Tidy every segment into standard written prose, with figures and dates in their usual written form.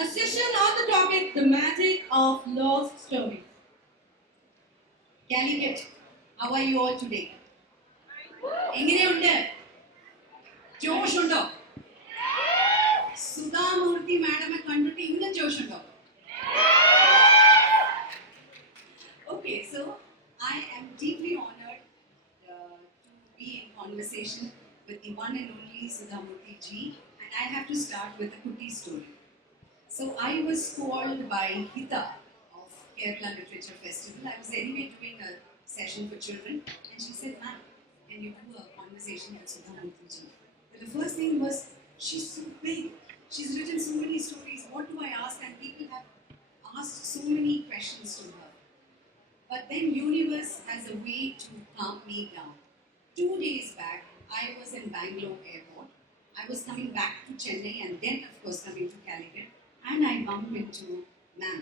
A session on the topic, the magic of lost stories. Calicut, how are you all today? എങ്ങനെയുണ്ട്? ജോഷുണ്ടോ? സുധാ മൂർത്തി മാഡമെ കണ്ടിട്ട് ഇന്നും ജോഷുണ്ടോ? Okay, so I am deeply honored to be in conversation with the one and only Sudha Murty ji, and I have to start with a Kutti story. So I was called by Hita of Kerala Literature Festival. I was anyway doing a session for children, and she said, "Ma'am, can you do a conversation with Sudha Murty ji?" But the first thing was, she's so big. She's written so many stories. What do I ask? And people have asked so many questions to her. But then universe has a way to calm me down. 2 days back, I was in Bangalore airport. I was coming back to Chennai and then of course coming to Calicut. And I bumped into ma'am.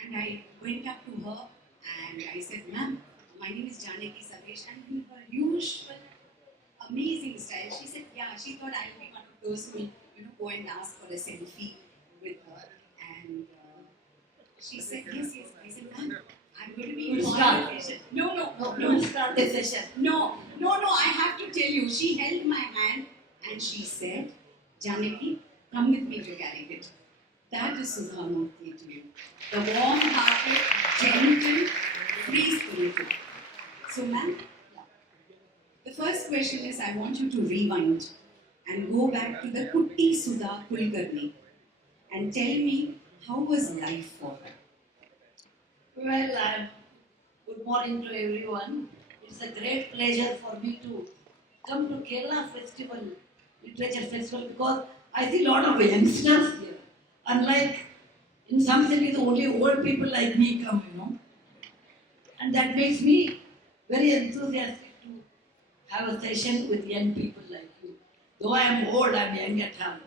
And I went up to her and I said, "Ma'am, my name is Janaki Sabesh." And in her usual amazing style, she said, "Yeah," she thought I would be one of those who will, go and ask for a selfie with her. And she said, "Yes, yes." I said, "Ma'am, I'm going to be in conversation." No, Don't start the session. No, I have to tell you. She held my hand and she said, "Janaki, come with me to Calicut." That is Sudha Murty to you. The warm-hearted, gentle, free-spirited. So, ma'am, the first question is, I want you to rewind and go back to the Kutti Sudha Kulkarni and tell me, how was life for her? Well, good morning to everyone. It's a great pleasure for me to come to Kerala Literature Festival, because I see a lot of youngsters here. Unlike in some cities, only old people like me come, And that makes me very enthusiastic to have a session with young people like you. Though I am old, I am young at heart.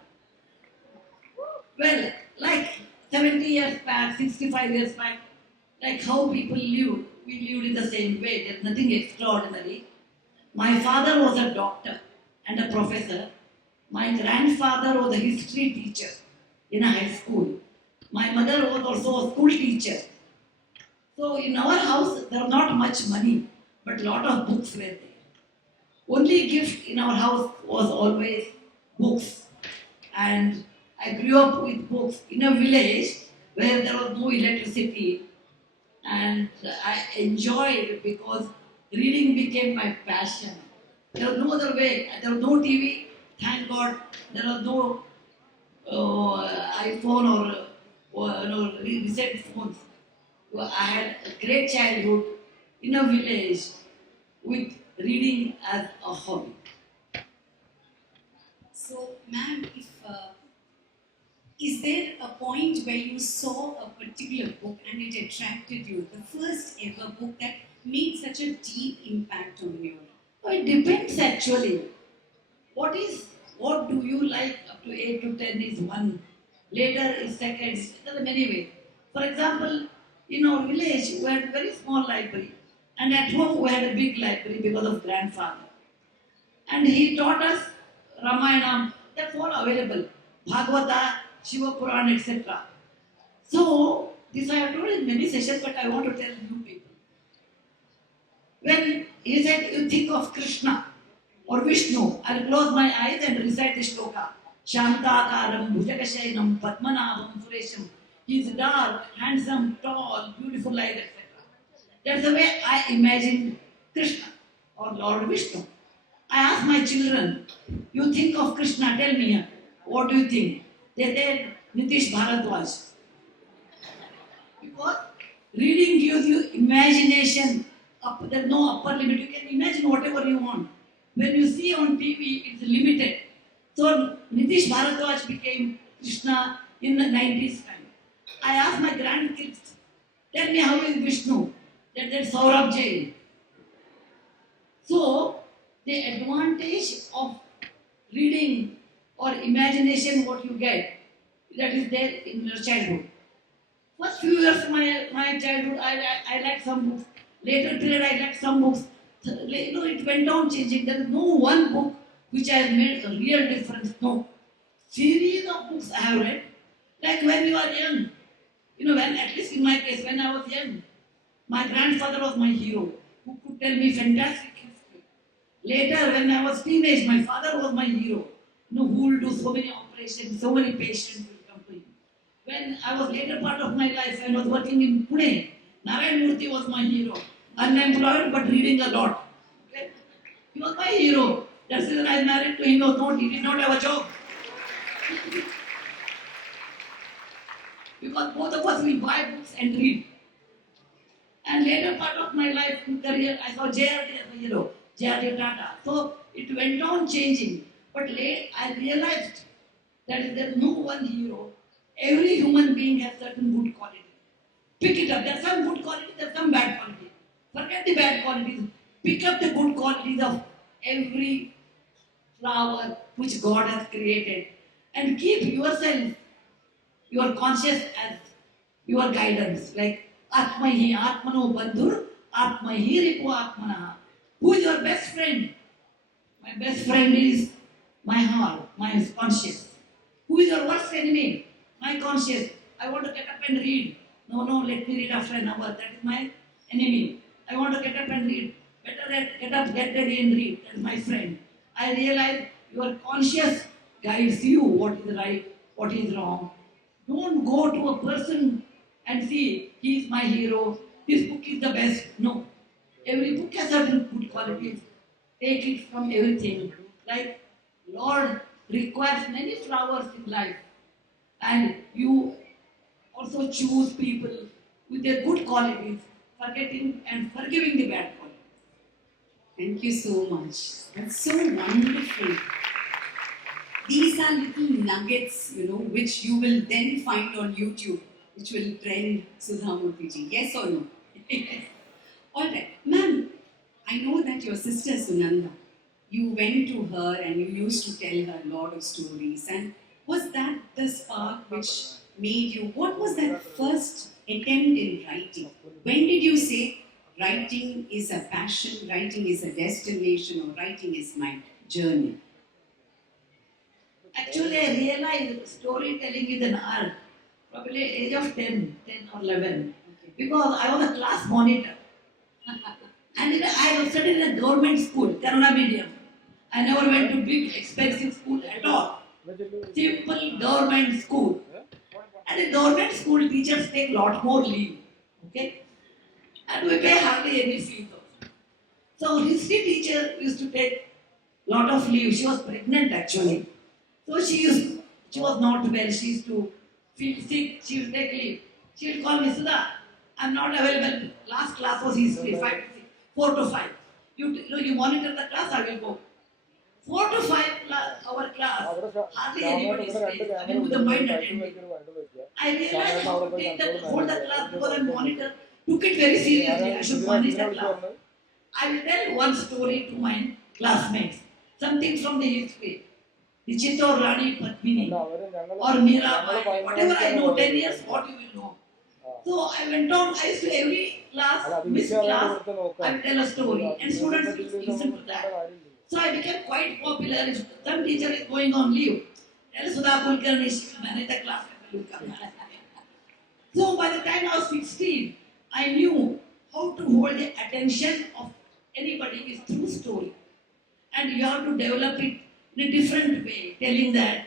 Well, like 70 years back, 65 years back, like how people lived, we lived in the same way. There's nothing extraordinary. My father was a doctor and a professor. My grandfather was a history teacher in a high school. My mother was also a school teacher. So in our house, there was not much money, but a lot of books were there. Only gift in our house was always books. And I grew up with books in a village where there was no electricity. And I enjoyed it because reading became my passion. There was no other way. There was no TV. Thank God there was no iPhone or recent phones. I had a great childhood in a village with reading as a hobby. So, ma'am, is there a point where you saw a particular book and it attracted you? The first ever book that made such a deep impact on you? It depends actually. What do you like up to 8 to 10 is one. Later is second. There are many ways. For example, in our village we had a very small library, and at home we had a big library because of grandfather. And he taught us Ramayana, that's all available. Bhagavata, Shiva Purana, etc. So, this I have told in many sessions, but I want to tell you people. When he said, you think of Krishna or Vishnu, I'll close my eyes and recite the shloka. Shantakaram, Bhujakashayanam, Padmanabham, Suresham. He is dark, handsome, tall, beautiful like etc. That's the way I imagined Krishna or Lord Vishnu. I asked my children, you think of Krishna, tell me, what do you think? They said, Nitish Bharadwaj. Because reading gives you imagination. There's no upper limit. You can imagine whatever you want. When you see on TV, it's limited. So Nitish Bharadwaj became Krishna in the 90s time. I asked my grandkids, tell me how is Vishnu? They said Saurabh Jain. So the advantage of reading or imagination, what you get, that is there in your childhood. First few years of my childhood, I liked some books. Later period, I liked some books. It went on changing. There is no one book which has made a real difference. No. Series of books I have read. Like when you are young, when at least in my case, when I was young, my grandfather was my hero, who could tell me fantastic history. Later, when I was teenage, my father was my hero, who will do so many operations, so many patients will come to him. When I was later part of my life, when I was working in Pune, Narayan Murty was my hero. Unemployed but reading a lot. Okay? He was my hero. That's the reason I married to him. He did not have a job. Because both of us will buy books and read. And later part of my life and career, I saw JRD as a hero, JRD Tata. So it went on changing. But late I realized that there is no one hero. Every human being has certain good qualities. Pick it up. There are some good qualities, there are some bad qualities. Forget the bad qualities. Pick up the good qualities of every flower which God has created. And keep yourself, your conscious as your guidance. Like Atmahi, Atmano Bandhur, Atmahi Ripu Atmana. Who is your best friend? My best friend is my heart, my conscious. Who is your worst enemy? My conscious. I want to get up and read. No, let me read after an hour. That is my enemy. I want to get up and read. Better get up, get ready and read. That is my friend. I realize your conscious guides you what is right, what is wrong. Don't go to a person and see, he is my hero, this book is the best. No. Every book has certain good qualities. Take it from everything. Like Lord requires many flowers in life. And you also choose people with their good qualities, forgetting and forgiving the bad qualities. Thank you so much. That's so wonderful. These are little nuggets, which you will then find on YouTube, which will trend Sudha Murty ji. Yes or no? Alright, ma'am, I know that your sister Sunanda, you went to her and you used to tell her a lot of stories. And was that the spark which made you, what was that first attempt in writing? When did you say, writing is a passion, writing is a destination, or writing is my journey? Actually, I realized storytelling is an art, probably age of 10 or 11, because I was a class monitor. And I was studied in a government school, Kannada medium. I never went to big, expensive school at all. Simple government school. And in government school, teachers take lot more leave. Okay? And we pay hardly any fees. So history teacher used to take lot of leave. She was pregnant actually. So she was not well. She used to feel sick. She would take leave. She would call me, Sudha, I'm not available. Last class was history, 5 to 6, 4 to 5. You monitor the class, I will go. 4 to 5 our class, hardly anybody stays. I mean, with the mind attending. I realized how to hold the class because I monitor, took it very seriously. I should manage the class. I will tell one story to my classmates, something from the history. The Chittor Rani Padmini or Mira, whatever I know, 10 years, what you will know. So I went on, I used to every class, miss class, I will tell a story and students will listen to that. So I became quite popular. If some teacher is going on leave, tell Sudha Kulkarni, she will manage the class. So by the time I was 16, I knew how to hold the attention of anybody is through story. And you have to develop it in a different way, telling that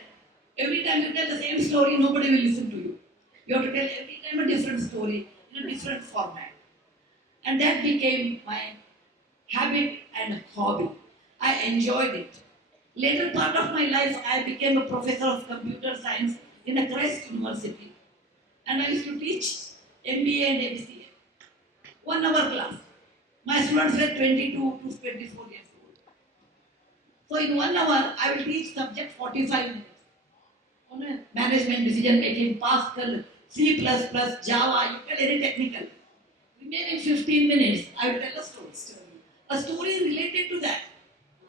every time you tell the same story, nobody will listen to you. You have to tell every time a different story in a different format. And that became my habit and hobby. I enjoyed it. Later part of my life, I became a professor of computer science in a Christ University. And I used to teach MBA and MCA. 1 hour class. My students were 22 to 24 years old. So in 1 hour, I will teach subject 45 minutes. On a management, decision making, Pascal, C++, Java, you tell any technical. Remaining 15 minutes, I will tell a story. A story related to that,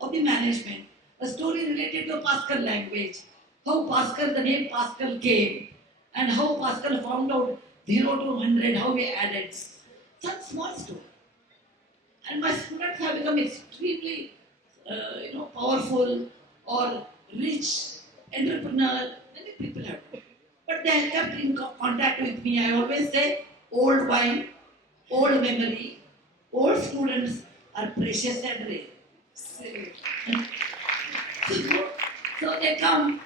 of the management. A story related to Pascal language. How Pascal, the name Pascal came. And how Pascal found out 0 to 100, how we added. Such small story. And my students have become extremely, powerful or rich, entrepreneur. Many people have. But they have kept in contact with me. I always say, old wine, old memory, old students are precious and rare. Absolutely. So they come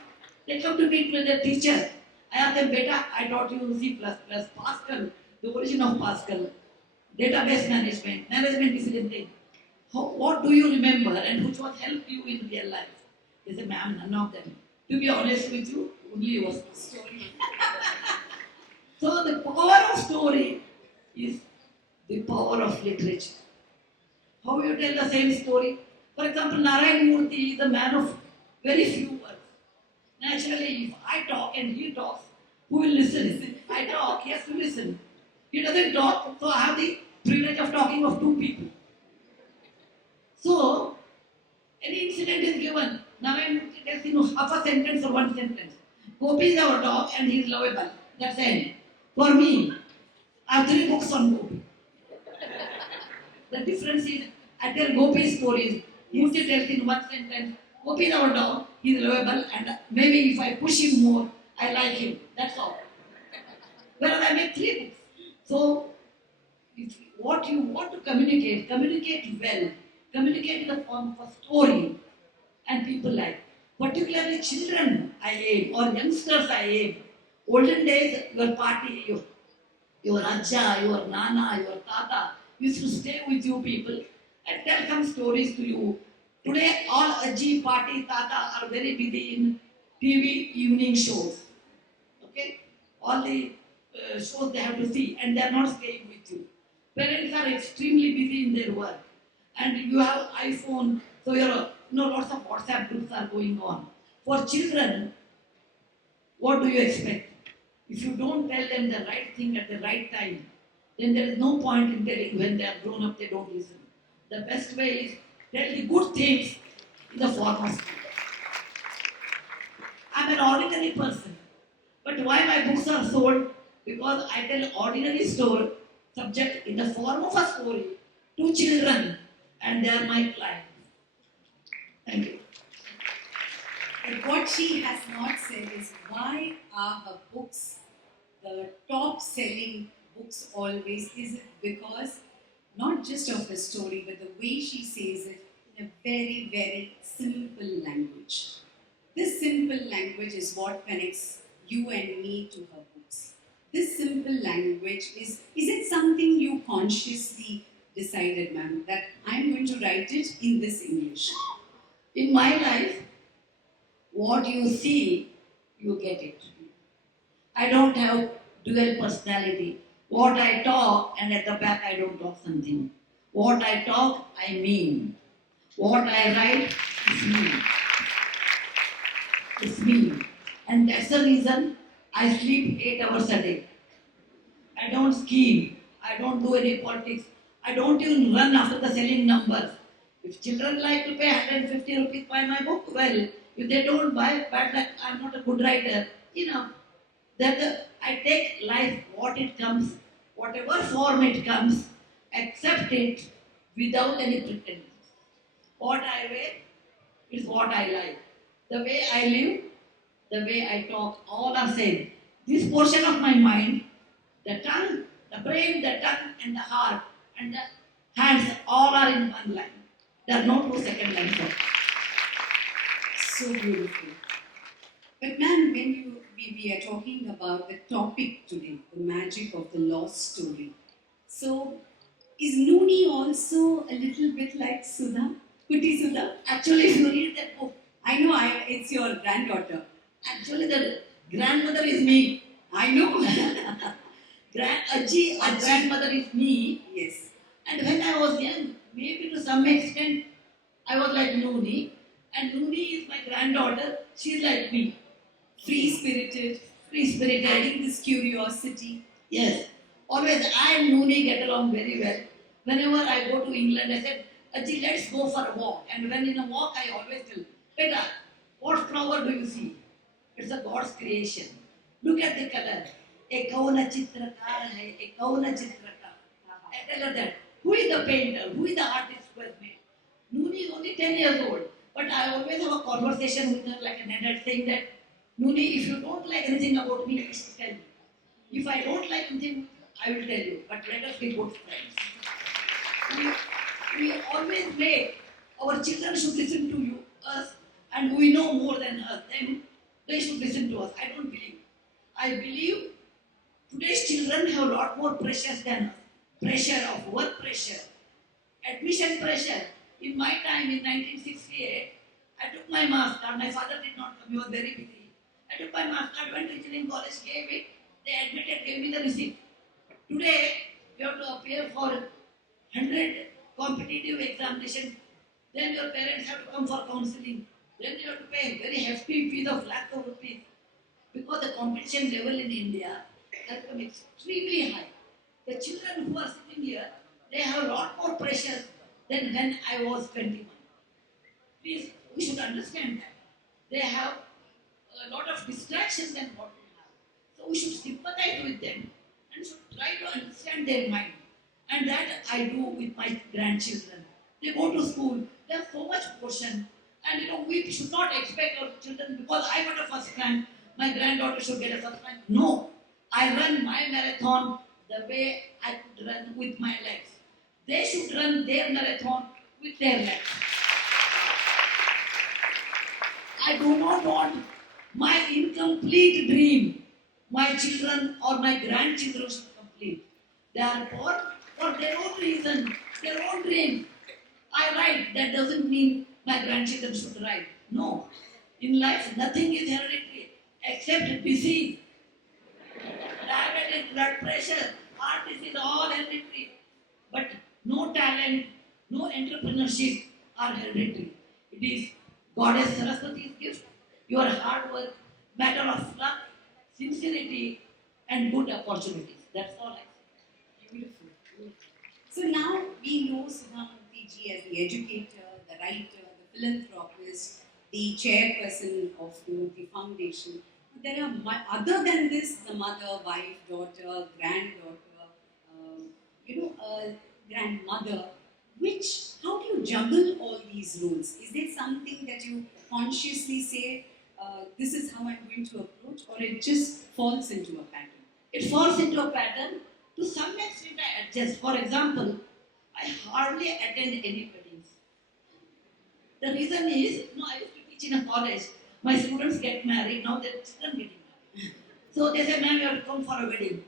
to meet with their teacher. I ask them, beta, I taught you C++, Pascal, the origin of Pascal, database management, management discipline. What do you remember and which was helped you in real life? They say, ma'am, none of them. To be honest with you, only your story. So the power of story is the power of literature. How you tell the same story? For example, Narayan Murty is a man of very few words. Naturally, if I talk and he talks, who will listen? I talk, he has to listen. He doesn't talk, so I have the privilege of talking of two people. So, any incident is given. Narayan Murty tells half a sentence or one sentence. Gopi is our dog and he is lovable. That's the end. For me, I have 3 books on Gopi. The difference is, I tell Gopi stories. Murty tells in one sentence, Gopi is our dog, he is lovable, and maybe if I push him more, I like him. That's all. Whereas I make 3 books. So, if what you want to communicate well. Communicate in the form of a story, and people like. Particularly children, I aim, or youngsters, I aim. Olden days, your Paati, your Ajja, your Nana, your Tata used to stay with you people and tell some stories to you. Today, all Ajji, Paati, Tata are very busy in TV evening shows. Okay? All the shows they have to see, and they are not staying with you. Parents are extremely busy in their work, and you have iPhone, so lots of WhatsApp groups are going on. For children, what do you expect? If you don't tell them the right thing at the right time, then there is no point in telling. When they are grown up, they don't listen. The best way is tell the good things in the form of story. I'm an ordinary person, but why my books are sold? Because I tell ordinary story subject in the form of a story to children, and they are my clients. Thank you. But what she has not said is why are her books the top selling books always? Is it because not just of the story, but the way she says it in a very, very simple language? This simple language is what connects you and me to her books. This simple language is it something you consciously decided, ma'am, that I'm going to write it in this English? In my life, what you see, you get it. I don't have dual personality. What I talk, and at the back I don't talk something. What I talk, I mean. What I write is me. It's me. And that's the reason I sleep 8 hours a day. I don't scheme. I don't do any politics. I don't even run after the selling numbers. If children like to pay 150 rupees buy my book, well, if they don't buy, bad luck, I'm not a good writer. I take life what it comes, whatever form it comes, accept it without any pretense. What I wear is what I like. The way I live, the way I talk, all are same. This portion of my mind, the tongue, the brain, the tongue, and the heart, and the hands, all are in one line. There are no 2 second lines of it. So beautiful. But ma'am, when we are talking about the topic today, the magic of the lost story. So, is Nooni also a little bit like Sudha? Kuti Sudha? Actually, if you read that book, I know it's your granddaughter. Actually, the grandmother is me. I know. Ajji, our grandmother is me. Yes. And when I was young, maybe to some extent, I was like Nooni. And Nooni is my granddaughter. She's like me. Free-spirited, having this curiosity. Yes. Always, I and Nooni get along very well. Whenever I go to England, I said, Ajji, let's go for a walk. And when in a walk, I always tell, Beta, what flower do you see? It's a God's creation. Look at the color. A kauna chitrakar hai, a kauna chitrakar. I tell her that. Who is the painter? Who is the artist who has made? Nooni is only 10 years old. But I always have a conversation with her like an adult saying that Nuni, if you don't like anything about me, please tell me. If I don't like anything, I will tell you. But let us be good friends. We always make our children should listen to you, us, and we know more than us. Then they should listen to us. I don't believe. I believe today's children have a lot more pressures than us. Pressure of work pressure, admission pressure. In my time, in 1968, I took my mask card. My father did not come. He was very busy. I took my mask card, went to engineering college, gave it. They admitted, gave me the receipt. Today, you have to appear for 100 competitive examinations. Then your parents have to come for counseling. Then you have to pay a very hefty fees of lakhs of rupees. Because the competition level in India has become extremely high. The children who are sitting here, they have a lot more pressure than when I was 21. Please, we should understand that. They have a lot of distraction than what we have. So we should sympathize with them and should try to understand their mind. And that I do with my grandchildren. They go to school, they have so much portion. And we should not expect our children, because I got a first rank, my granddaughter should get a first rank. No, I run my marathon the way I could run with my legs. They should run their marathon with their legs. I do not want my incomplete dream, my children or my grandchildren should complete. They are born for their own reason, their own dream. I write, that doesn't mean my grandchildren should write. No. In life, nothing is hereditary except disease. Diabetes, blood pressure, heart disease, all hereditary. But no talent, no entrepreneurship are hereditary. It is Goddess Saraswati's gift, your hard work, matter of luck, sincerity, and good opportunities. That's all I say. Beautiful. So now we know Sudha Murty ji as the educator, the writer, the philanthropist, the chairperson of the Murty Foundation. But there are, other than this, the mother, wife, daughter, granddaughter, grandmother. How do you juggle all these roles? Is there something that you consciously say, this is how I'm going to approach, or it just falls into a pattern? It falls into a pattern. To some extent, I adjust. For example, I hardly attend any weddings. The reason is, I used to teach in a college. My students get married, now they're still getting married. So they say, ma'am, you have to come for a wedding.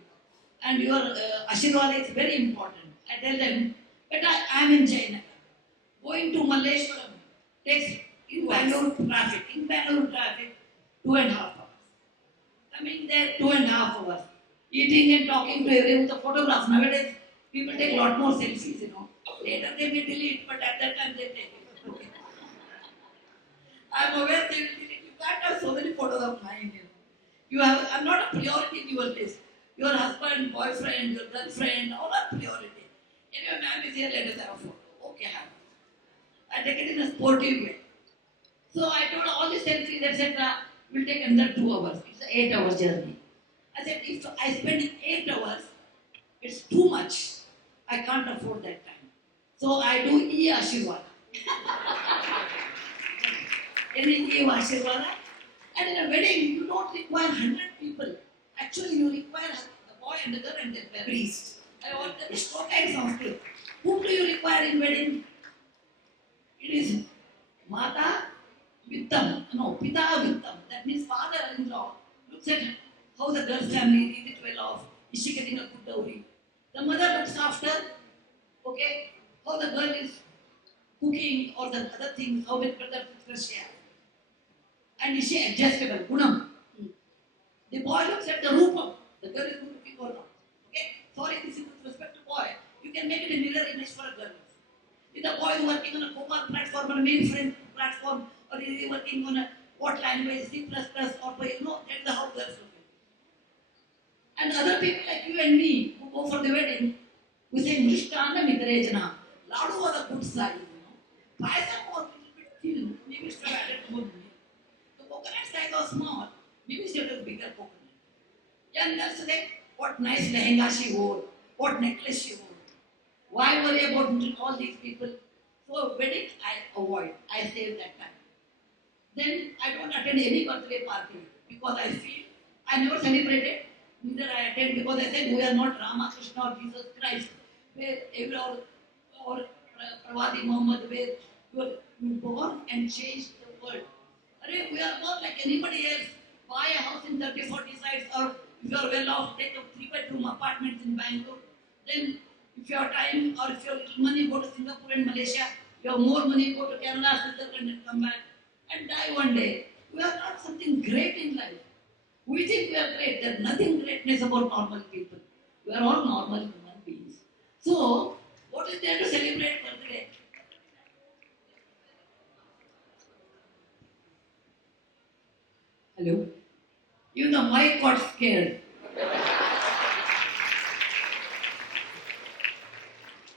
And your Ashirwad is very important. I tell them, but I am in China. Going to Malleshwaram takes in Bangalore traffic, 2.5 hours. Coming there, 2.5 hours. Eating and talking to everyone with a photograph. Nowadays, people take a lot more selfies, Later they may delete, but at that time they take it. I'm aware they will delete. You can't have so many photos of mine, I'm not a priority in your list. Your husband, boyfriend, your girlfriend, all are priority. Anyway, ma'am is here, let us have a photo. Okay, have. I take it in a sportive way. So I told all the selfies, etc., will take under 2 hours. It's an 8-hour journey. I said, if I spend 8 hours, it's too much. I can't afford that time. So I do e-Ashirwada. Any e-Ashirwada. And in a wedding, you don't require 100 people. Actually, you require the boy and the girl and their parents. Priest. I want the showtime Sanskrit. Whom do you require in wedding? It is Mata Vittam. No, Pita Vittam. That means father-in-law looks at how the girl's family is. Is it well off? Is she getting a good dowry? The mother looks after, how the girl is cooking or the other things, how many brothers sisters she has. And is she adjustable? Gunam. The boy looks at the roopam. The girl is good looking or not. Sorry, this is with respect to boy. You can make it a mirror image for a girl. If the boy is working on a COBOL platform or a mainframe platform, or is he working on a what language, C++, or that's how girls looking. And other people like you and me who go for the wedding, we say Mrishtana Mitrejana. Ladu was a good size, Payasam was a little bit thin, maybe it's added more milk. The coconut size was small, maybe it's a little bigger coconut. Young girls say, what nice lehenga she wore, what necklace she wore. Why worry about all these people? So weddings I avoid, I save that time. Then I don't attend any birthday party. because I feel I never celebrated, neither I attend because I said we are not Rama, Krishna or Jesus Christ, where every or Pravati Muhammad, where you born and change the world. We are not like anybody else. Buy a house in 30, 40 sites, or if you are well off, take a 3-bedroom apartment in Bangalore. Then, if you have time or if you have little money, go to Singapore and Malaysia. If you have more money, go to Canada, Switzerland, and come back and die one day. We are not something great in life. We think we are great. There is nothing greatness about normal people. We are all normal human beings. So, what is there to celebrate birthday? Hello? Even the mic got scared.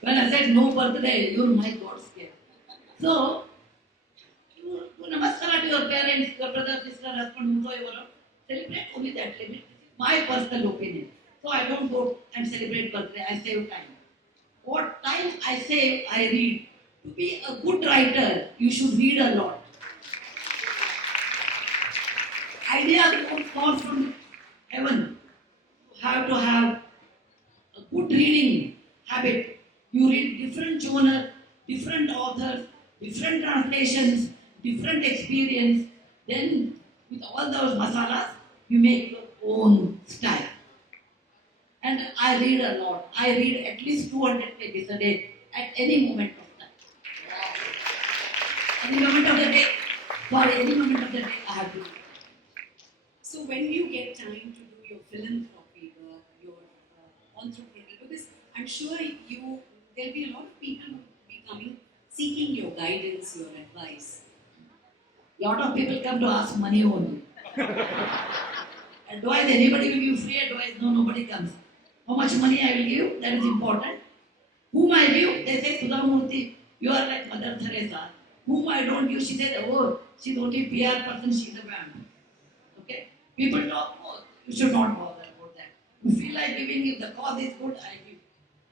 When I said no birthday, your mic got scared. So, you namaskara to your parents, your brother, sister, husband, whoever. Celebrate only that limit. This is my personal opinion. So I don't go and celebrate birthday. I save time. What time I save, I read. To be a good writer, you should read a lot. Ideas don't fall from heaven. You have to have a good reading habit. You read different genre, different authors, different translations, different experience. Then, with all those masalas, you make your own style. And I read a lot. I read at least 200 pages a day at any moment of time. Any moment of the day, any moment of the day, I have to read. So when you get time to do your philanthropy work, your entrepreneurial, because I'm sure there'll be a lot of people who will be coming seeking your guidance, your advice. Lot of people come to ask money only. Advice, anybody will give free advice? No, nobody comes. How much money I will give? That is important. Whom I give? They say, Sudha Murty, you are like Mother Teresa. Whom I don't give? She said, oh, she's only PR person, she's a vamp. Okay? People talk more. You should not bother about that. You feel like giving, if the cause is good, I give.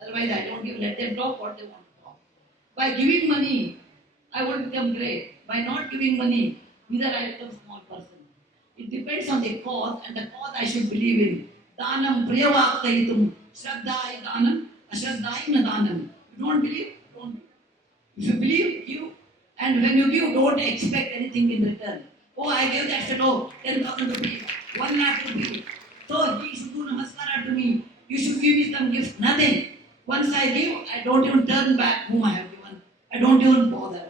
Otherwise, I don't give. Let them talk what they want to talk. By giving money, I won't become great. By not giving money, neither I become small person. It depends on the cause, and the cause I should believe in. Danam priyavaktayitum. Shraddhai danam, ashraddhai na danam. You don't believe? Don't believe. If you believe, give. And when you give, don't expect anything in return. Oh, I gave that fellow 10,000 rupees, 1 lakh rupees. So he should do namaskara to me. You should give me some gift. Nothing. Once I give, I don't even turn back whom I have given. I don't even bother.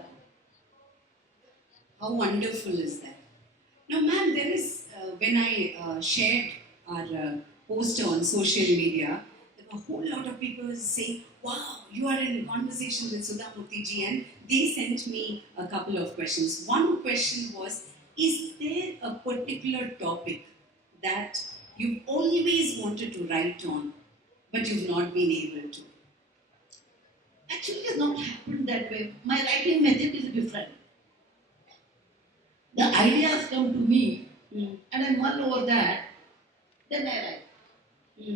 How wonderful is that? Now, ma'am, there is, when I shared our poster on social media, there were a whole lot of people saying, wow, you are in conversation with Sudha Murty ji, and they sent me a couple of questions. One question was, is there a particular topic that you've always wanted to write on, but you've not been able to? Actually, it has not happened that way. My writing method is different. The ideas come to me, and I mull over that, then I write.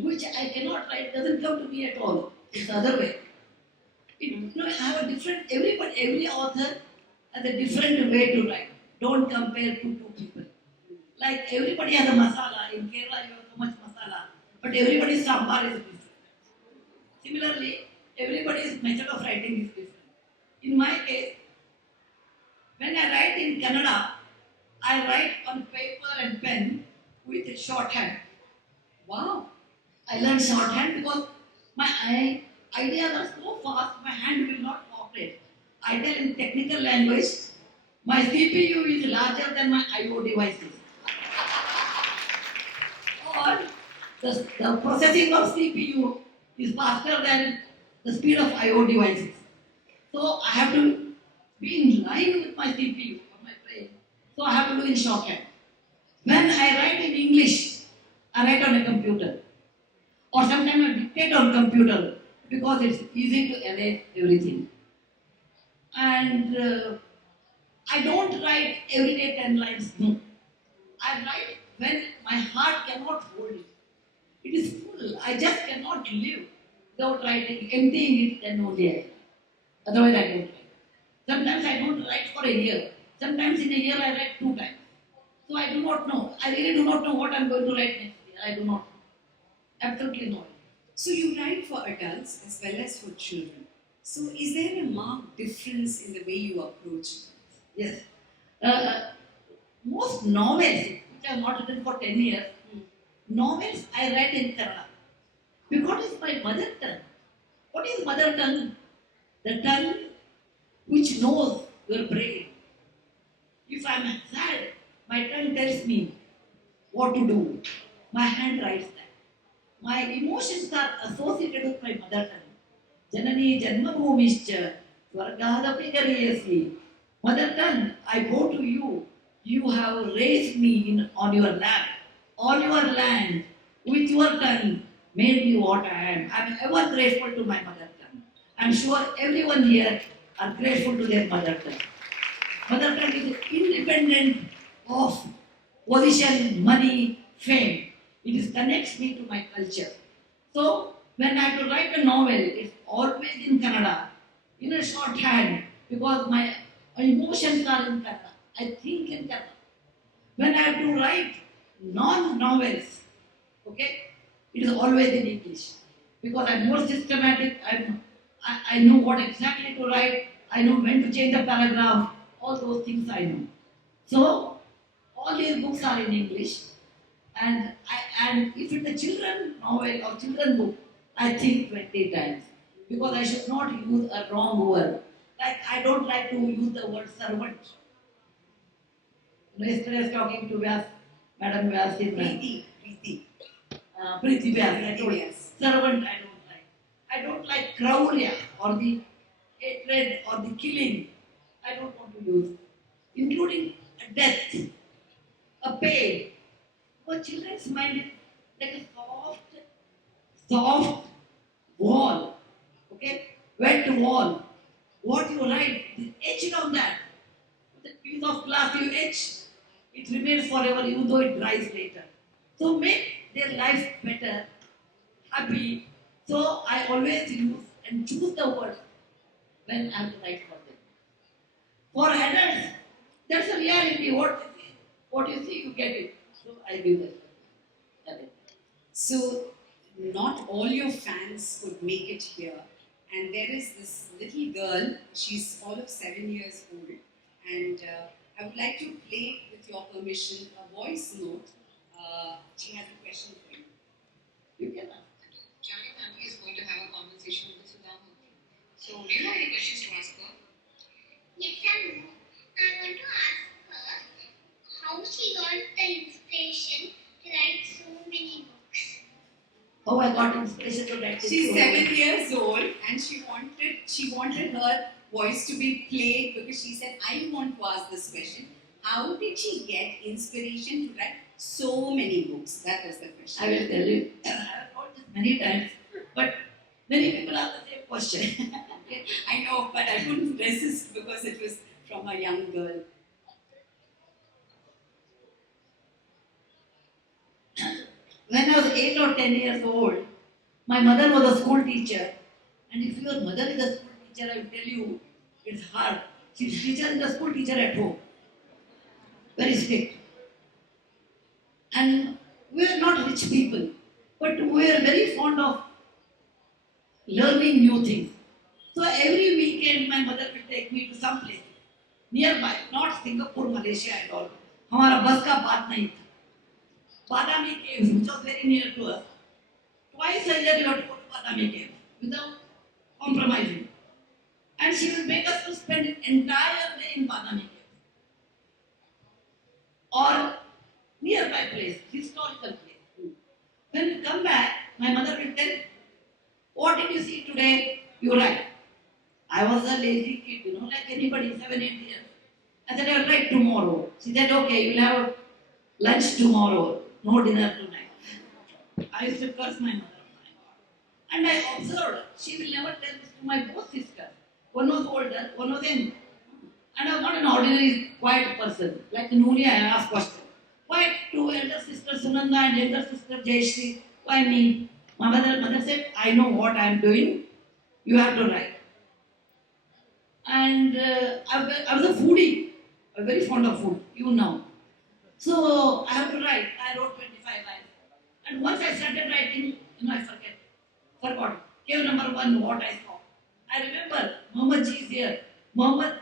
Which I cannot write, doesn't come to me at all. It's the other way. I have a different, every author has a different way to write. Don't compare to two people. Like everybody has a masala. In Kerala, you have so much masala. But everybody's sambar is different. Similarly, everybody's method of writing is different. In my case, when I write in Kannada, I write on paper and pen with shorthand. Wow! I learned shorthand because my ideas are so fast, my hand will not cooperate. I tell in technical language, my CPU is larger than my I/O devices. Or the processing of CPU is faster than the speed of I/O devices. So I have to be in line with my CPU or my brain. So I have to do in shorthand. When I write in English, I write on a computer. Or sometimes I dictate on computer because it's easy to erase everything. And I don't write every day 10 lines. No. I write when my heart cannot hold it. It is full. I just cannot live without writing, emptying it, then only I write. Otherwise I don't write. Sometimes I don't write for a year. Sometimes in a year I write 2 times. So I do not know. I really do not know what I'm going to write next year. I do not know. Absolutely no. So you write for adults as well as for children. So is there a marked difference in the way you approach it? Yes. Most novels, which I have not written for 10 years, novels I read in Kannada. Because it's my mother tongue. What is mother tongue? The tongue which knows your brain. If I'm sad, my tongue tells me what to do. My hand writes that. My emotions are associated with my mother tongue. Janani Janmabhumischa Swargadapi Gariyasi. Mother tongue, I go to you. You have raised me on your lap, on your land, with your tongue, made me what I am. I am ever grateful to my mother tongue. I am sure everyone here are grateful to their mother tongue. Mother tongue is independent of position, money, fame. It connects me to my culture. So when I have to write a novel, it's always in Kannada, in a shorthand, because my emotions are in Kannada. I think in Kannada. When I have to write non-novels, okay, it is always in English. Because I'm more systematic, I know what exactly to write, I know when to change the paragraph, all those things I know. So, all these books are in English. And if it's a children novel or children book, I think 20 times. Because I should not use a wrong word. Like I don't like to use the word servant. Yesterday I was talking to Vyas, Madam Vyas in Preeti Vyas. I told you, servant I don't like. I don't like kraurya or the hatred or the killing. I don't want to use. Including a death, a pain. For children's mind is like a soft wall. Okay? Wet wall. What you write is etched on that. The piece of glass you etch, it remains forever even though it dries later. So make their life better, happy. So I always use and choose the words when I have to write for them. For adults, that's a reality. What you see, you get it. So I give that. So not all your fans could make it here. And there is this little girl, she's all of 7 years old. And I would like to play, with your permission, a voice note. She has a question for you. You can ask. Janaki is going to have a conversation with Sudha Murty. So, do you have any questions to ask her? Yes, I know. I want to ask her how she got the inspiration to write so many books. Oh, I got inspiration to write this She's story. 7 years old and she wanted her voice to be played because she said, I want to ask this question. How did she get inspiration to write so many books? That was the question. I will tell you. I have told this many times, but many people ask the same question. I know, but I couldn't resist because it was from a young girl. When I was 8 or 10 years old, my mother was a school teacher. And if your mother is a school teacher, I will tell you, it's hard. She's teacher and the school teacher at home. Very strict. And we are not rich people, but we are very fond of learning new things. So every weekend my mother will take me to some place nearby, not Singapore, Malaysia and all. हमारा बस का बात नहीं था. Badami Caves, which was very near to us. Twice a year we have to go to Badami Caves without compromising. And she will make us to spend an entire day in Badami Caves. Or nearby place, historical place. When we come back, my mother will tell, what did you see today? You write. I was a lazy kid, like anybody, 7, 8 years. I said, I'll write tomorrow. She said, okay, you'll have lunch tomorrow, no dinner tonight. I used to curse my mother. And I observed, she will never tell this to my both sisters. One was older, one was young. And I was not an ordinary quiet person. Like Noori, I asked questions. Why two elder sisters, Sunanda, and younger sister, Jayashri? Why me? My mother said, I know what I am doing. You have to write. And I was a foodie. I'm very fond of food, even now. So I have to write. I wrote 25 lines. And once I started writing, I forgot. Cave number one, what I saw. I remember Muhammad ji is here. Muhammad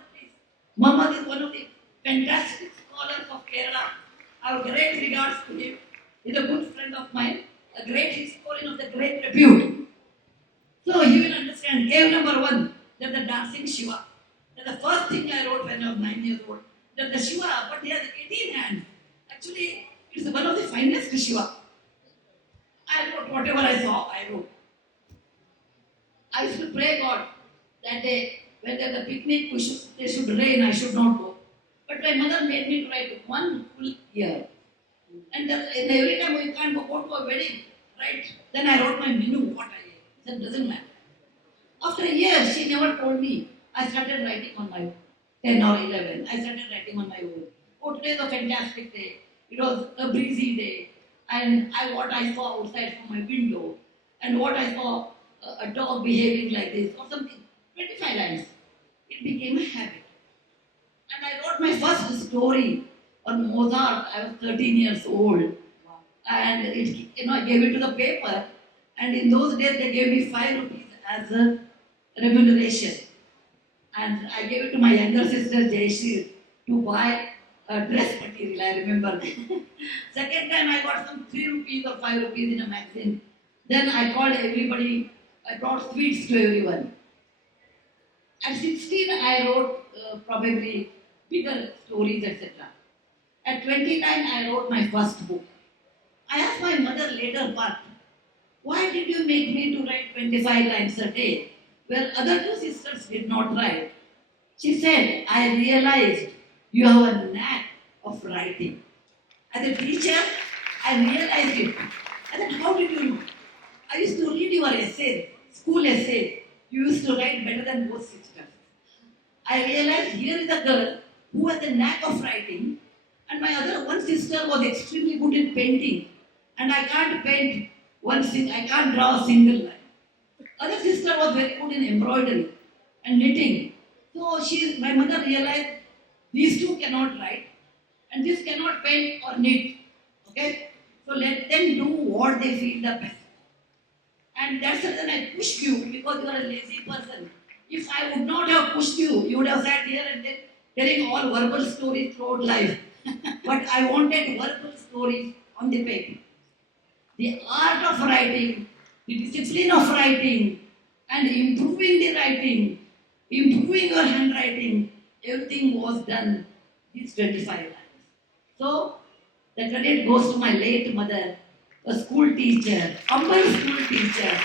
is one of the fantastic scholars of Kerala. I have great regards to him. He's a good friend of mine, a great historian of the great repute. So you will understand, cave number one, there's the dancing Shiva. That's the first thing I wrote when I was 9 years old. There's the Shiva, but he has 18 hands. Actually, it's one of the finest Shiva. I wrote whatever I saw, I wrote. I used to pray God that day when there's a picnic, they should rain, I should not go. But my mother made me to write one full year. And every time we can't go to a wedding, right? Then I wrote my menu, what I ate. That doesn't matter. After a year, she never told me. I started writing on my 10 or 11. I started writing on my own. Oh, today is a fantastic day. It was a breezy day. And what I saw outside from my window. And what I saw a dog behaving like this or something. 25 lines. It became a habit. And I wrote my first story on Mozart. I was 13 years old. And I gave it to the paper. And in those days, they gave me 5 rupees as a remuneration. And I gave it to my younger sister, Jayashri, to buy a dress material, I remember. Second time, I got some 3 rupees or 5 rupees in a magazine. Then I called everybody, I brought sweets to everyone. At 16, I wrote probably bigger stories, etc. At 29, I wrote my first book. I asked my mother later part, why did you make me to write 25 lines a day, where other 2 sisters did not write? She said, I realized you have a knack of writing. As a teacher, I realized it. I said, how did you know? I used to read your essays, school essays. You used to write better than both sisters. I realized here is a girl who has a knack of writing, and my other one sister was extremely good in painting, and I can't paint I can't draw a single line. Other sister was very good in embroidery and knitting. So my mother realized these 2 cannot write, and this cannot paint or knit. Okay? So let them do what they feel the best. And that's the reason I pushed you, because you are a lazy person. If I would not have pushed you, you would have sat here and then telling all verbal stories throughout life. But I wanted verbal stories on the paper. The art of writing, the discipline of writing, and improving the writing, improving your handwriting, everything was done these 25 lines. So, the credit goes to my late mother, a school teacher, humble school teacher,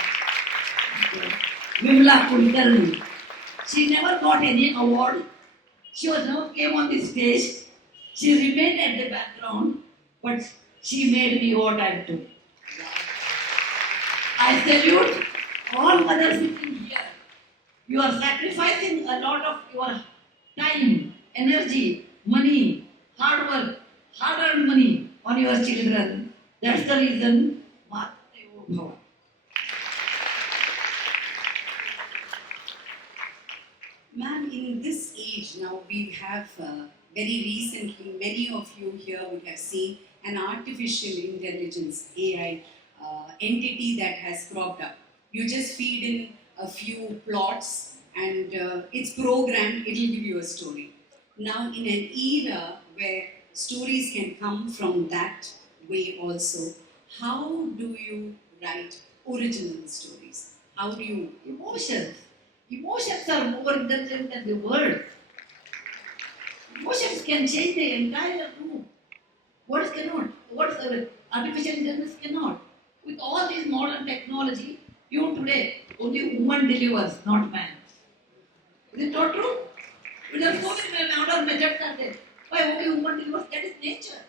Vimla Kulkarni. She never got any award. She never came on the stage. She remained at the background, but she made me what I do. I salute all mothers sitting here. You are sacrificing a lot of your time, energy, money, hard work, hard-earned money on your children. That's the reason Mateo Bhava. Ma'am, in this age now, we have very recently, many of you here would have seen an artificial intelligence, AI, entity that has cropped up. You just feed in a few plots and it's programmed, it will give you a story. Now, in an era where stories can come from that way also, how do you write original stories? How do you... Emotions. Emotions are more intelligent than the words. Emotions can change the entire room. Words cannot. Artificial intelligence cannot. With all this modern technology, even today, only woman delivers, not man. Is it not true? There are so many modern methods are there. Why only woman delivers? That is nature.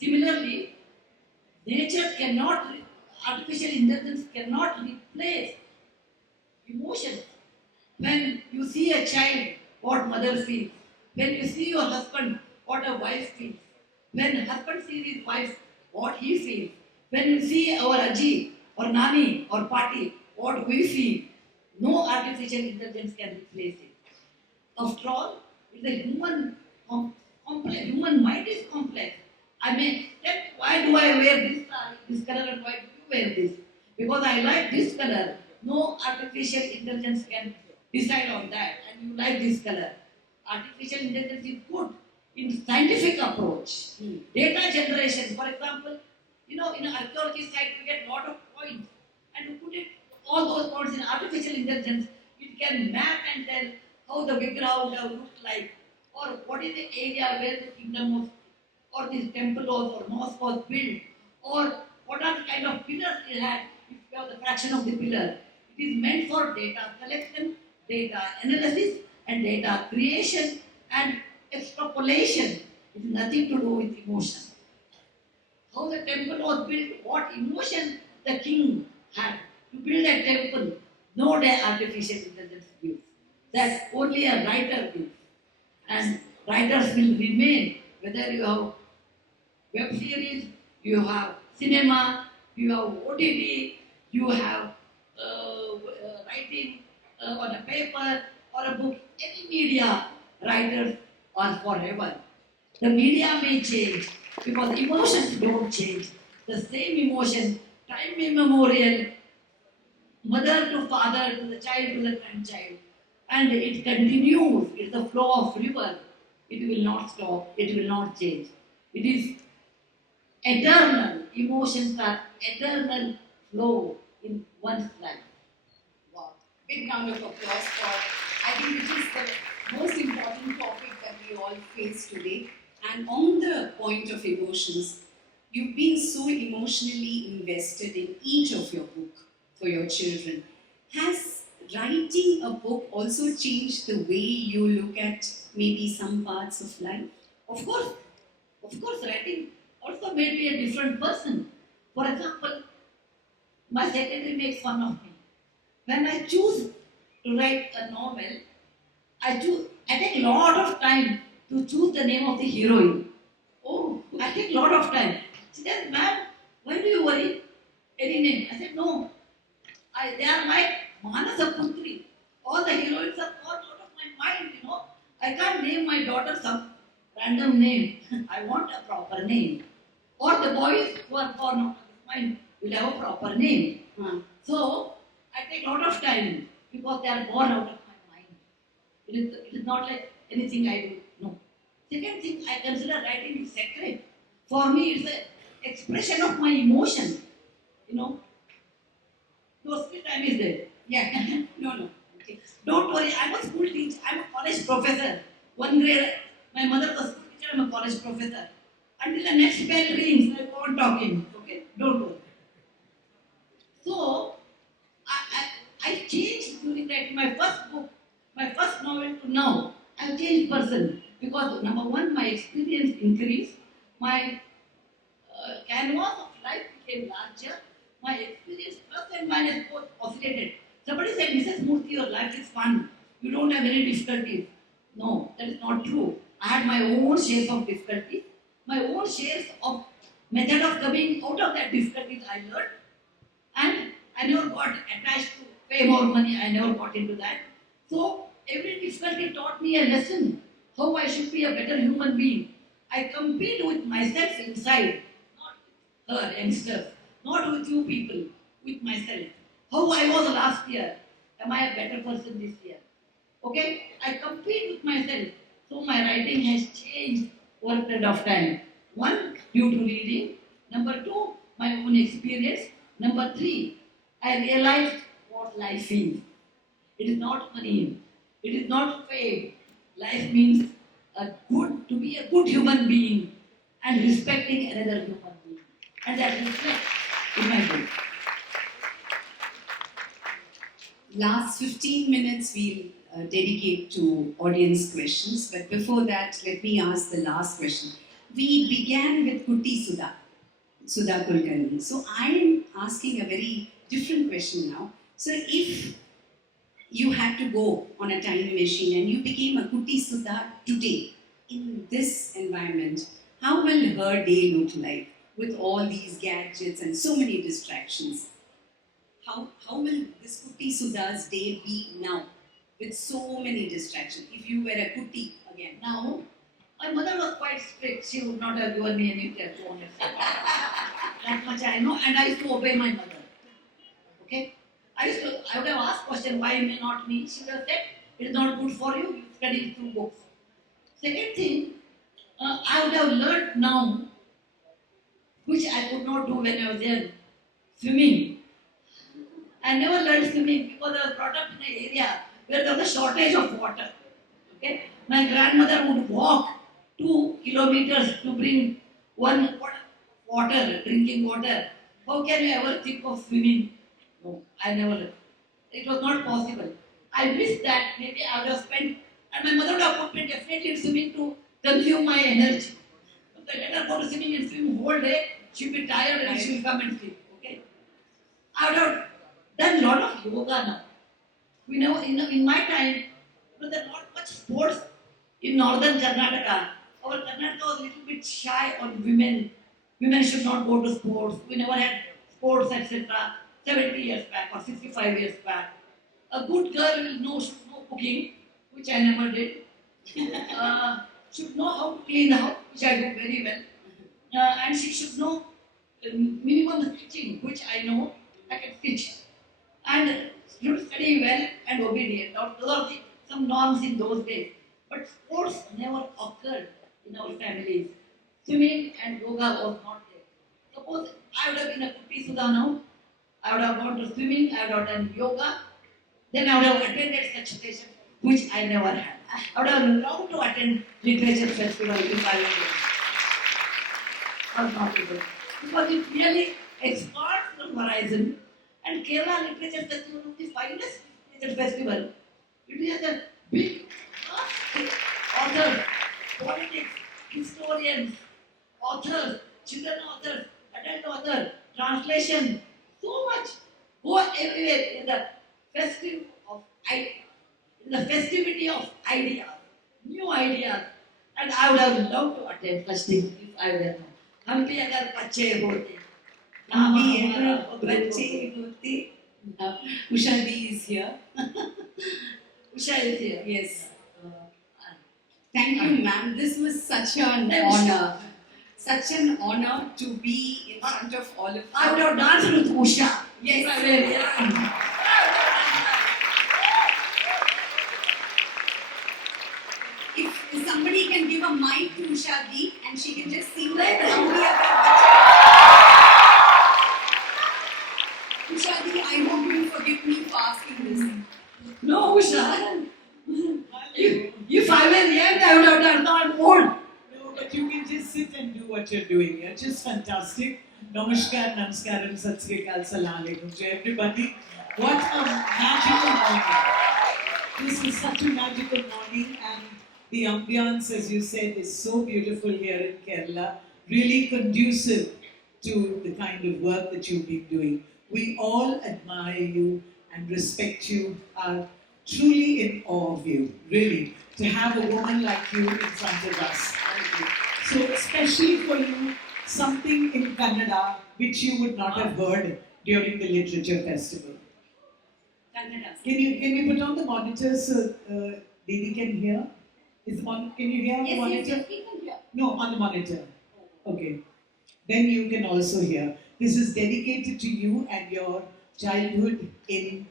Similarly, artificial intelligence cannot replace emotions. When you see a child, what mother feels. When you see your husband, what a wife feels. When husband sees his wife, what he feels. When you see our Aji or Nani or Paati, what we feel. No artificial intelligence can replace it. After all, it's a human mind is complex. I mean, then why do I wear this color and why do you wear this? Because I like this color. No artificial intelligence can decide on that. And you like this color. Artificial intelligence is good in scientific approach. Data generation, for example, in an archaeology site we get a lot of points. And you put it all those points in artificial intelligence, it can map and tell how the Vigraha would have looked like, or what is the area where the kingdom was, or this temple was, or mosque was built, or what are the kind of pillars it had, if you have the fraction of the pillar. It is meant for data collection, data analysis, and data creation and extrapolation. It is nothing to do with emotion. How the temple was built, what emotion the king had to build a temple, no day artificial intelligence gives. That only a writer gives. And writers will remain, whether you have web series, you have cinema, you have OTT, you have writing on a paper or a book, any media, writers are forever. The media may change because emotions don't change. The same emotion, time immemorial, mother to father, to the child to the grandchild. And it continues, it's the flow of river. It will not stop, it will not change. It is eternal. Emotions are eternal flow in one's life. Wow. Big round of applause for, I think it is the most important topic that we all face today. And on the point of emotions, you've been so emotionally invested in each of your book for your children. Has writing a book also changed the way you look at maybe some parts of life? Of course, writing also made me a different person. For example, my secretary makes fun of me. When I choose to write a novel, I take a lot of time to choose the name of the heroine. Oh, I take a lot of time. She says, ma'am, why do you worry? Any name? I said, no. They are like Manasa Putri. All the heroines are gone out of my mind, I can't name my daughter some random name. I want a proper name. Or the boys who are born out of this mind will have a proper name. So, I take a lot of time because they are born out of my mind. It is not like anything I do. No. Second thing, I consider writing is sacred. For me, it's an expression of my emotion. No free time is there. Yeah. No. Okay. Don't worry, I'm a school teacher, I'm a college professor. One grade, my mother was a school teacher, I'm a college professor. Until the next bell rings, I go on talking. Okay? Don't worry. So, I changed during writing my first book, my first novel to now. I've changed person because number one, my experience increased, my canvas of life became larger, my experience plus and minus both oscillated. Somebody said, Mrs. Murthy, your life is fun. You don't have any difficulties. No, that is not true. I had my own shares of difficulties, my own shares of method of coming out of that difficulties I learned. And I never got attached to fame or money. I never got into that. So every difficulty taught me a lesson, how I should be a better human being. I compete with myself inside, not with her youngsters, not with you people, with myself. How I was last year, am I a better person this year? Okay? I compete with myself. So my writing has changed over a period of time. One, due to reading. Number two, my own experience. Number three, I realized what life is. It is not money. It is not fame. Life means to be a good human being and respecting another human being. And that reflects in my book. Last 15 minutes we'll dedicate to audience questions. But before that, let me ask the last question. We began with Kuti Sudha Kulkarni. So I am asking a very different question now. So if you had to go on a time machine and you became a Kuti Sudha today in this environment, how will her day look like with all these gadgets and so many distractions? How will this Kuti Sudha's day be now with so many distractions? If you were a Kuti again. Now, My mother was quite strict. She would not have given me any telephone, etc. That much I know, and I used to obey my mother. Okay? I would have asked question, why may not me? She would have said, it is not good for you, you study through books. Second thing, I would have learned now, which I could not do when I was young, swimming. I never learned swimming because I was brought up in an area where there was a shortage of water. Okay? My grandmother would walk 2 kilometers to bring one water, drinking water. How can you ever think of swimming? No, I never. It was not possible. I wish that maybe I would have spent, and my mother would have put me definitely in swimming to consume my energy. If I let her go to swimming and swim whole day, she'll be tired and she'll come and sleep. Okay? I would have done a lot of yoga now. We know in my time, there was not much sports in northern Karnataka. Our Karnataka was a little bit shy on women. Women should not go to sports. We never had sports, etc. 70 years back or 65 years back. A good girl should know cooking, which I never did. Should know how to clean the house, which I do very well. And she should know minimum stitching, which I know I can stitch. And should study well and obedient. Those are some norms in those days. But sports never occurred in our families. Swimming and yoga was not there. Suppose I would have been a Kuti Sudha now, I would have gone to swimming, I would have done yoga, then I would have attended such sessions, which I never had. I would have loved to attend literature festival if I was not able. Because it really expands the horizon, and Kerala Literature Festival is the finest literature festival. It has a big authors, politics, historians, authors, children authors, adult authors, translation, so much. Go everywhere in the festivity of ideas, new ideas. And I would have loved to attend such things if I were known. हम भी अगर बच्चे होते, हम भी अगर बच्चे होते. Usha Di is here. Usha is here. Yes. Thank you, ma'am. This was such an honor. Such an honor to be in front of all of you. I would have danced with Usha. Yes. If somebody can give a mic to Usha Di and she can just sing like Usha Di, I hope you forgive me for asking this. No, Usha. If I were young, I would have done. Now I'm old. No, but you can just sit and do what you're doing. You're just fantastic. Namaskar, namaskaram, sat sri akal, salam alaikum to everybody. What a magical morning. This is such a magical morning, and the ambience, as you said, is so beautiful here in Kerala. Really conducive to the kind of work that you've been doing. We all admire you and respect you. Are truly in awe of you, really, to have a woman like you in front of us. So especially for you, something in Kannada which you would not have heard during the literature festival. Kannada. Can you put on the monitor so Didi can hear? Can you hear on the monitor? Yes, we can hear. No, on the monitor. Okay. Then you can also hear. This is dedicated to you and your childhood in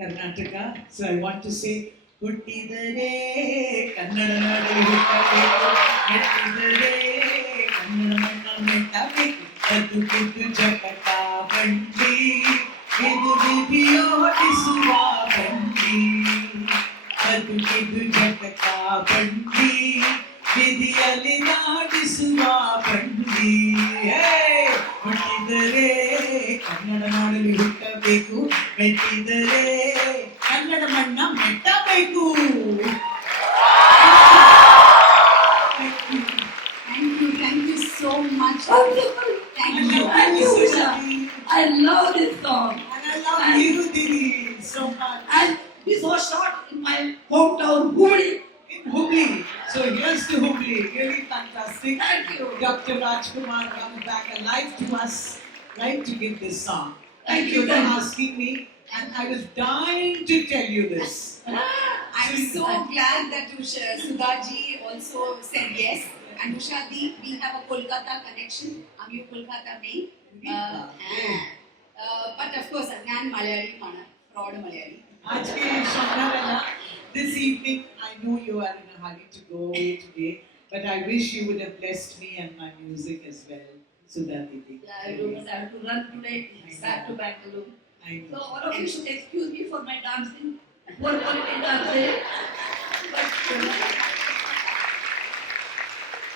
Karnataka. So I want to say, Huttidare Kannada Nadali Huttabeku, Mettidare Kannada Manna Mettabeku, Batukidu Jakata Bandi, Idu Vidiyodisuva Bandi, Batukidu Jakata Bandi, Vidiyali Nadisuva Bandi. Hey! Huttidare Kannada Nadali Huttabeku, Mettidare Kannada Manna Mettabeku. Thank you so much. Thank you. Thank you, Usha. I love this song. And I love you, Didi, so much. And this was shot in my hometown, Hubli. In Hubli. So here's to Hubli. Really fantastic. Thank you. Dr. Rajkumar comes back alive to us, right, to give this song. Thank Thank you you, for thank you. asking me. And I was dying to tell you this. I'm so glad that Sudhaji also said yes. And Ushadi, we have a Kolkata connection. Am you Kolkata me? But of course, I'm Malayali, fraud Malayali. This evening, I know you are in a hurry to go away today, but I wish you would have blessed me and my music as well, Sudha Didi. Yeah, I don't have to run today, back to Bangalore. So all of you should excuse me for my dancing, poor quality dancing. But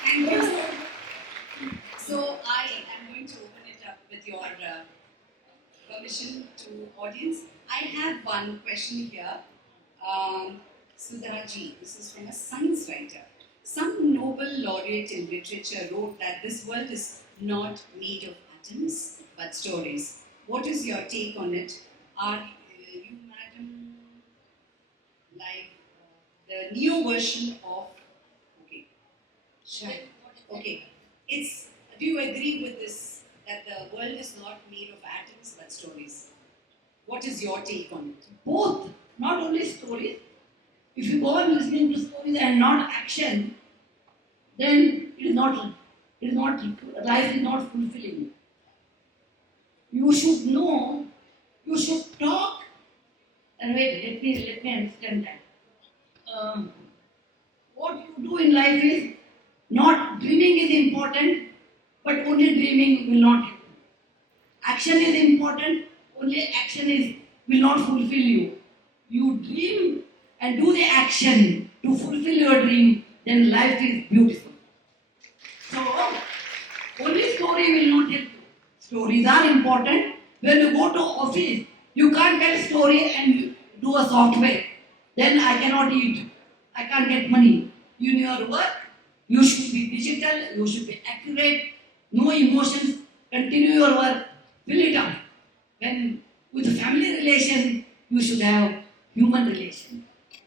Thank you. So I am going to open it up with your permission to audience. I have one question here. Sudhaji, this is from a science writer. Some Nobel laureate in literature wrote that this world is not made of atoms but stories. What is your take on it? Are you, madam, like the neo version of? Okay, sure. Okay, it's. Do you agree with this? That the world is not made of atoms but stories. What is your take on it? both, not only stories. If you go on listening to stories and not action, then life is not fulfilling. You should know, you should talk, and wait, let me understand that. What you do in life is not dreaming is important, but only dreaming will not help you. Action is important, only action will not fulfill you. You dream and do the action to fulfill your dream, then life is beautiful. So, only story will not help you. Stories are important. When you go to office, you can't tell story and you do a software. Then I cannot eat. I can't get money. In your work, you should be digital, you should be accurate, no emotions, continue your work, fill it up. When with family relation, you should have human relation.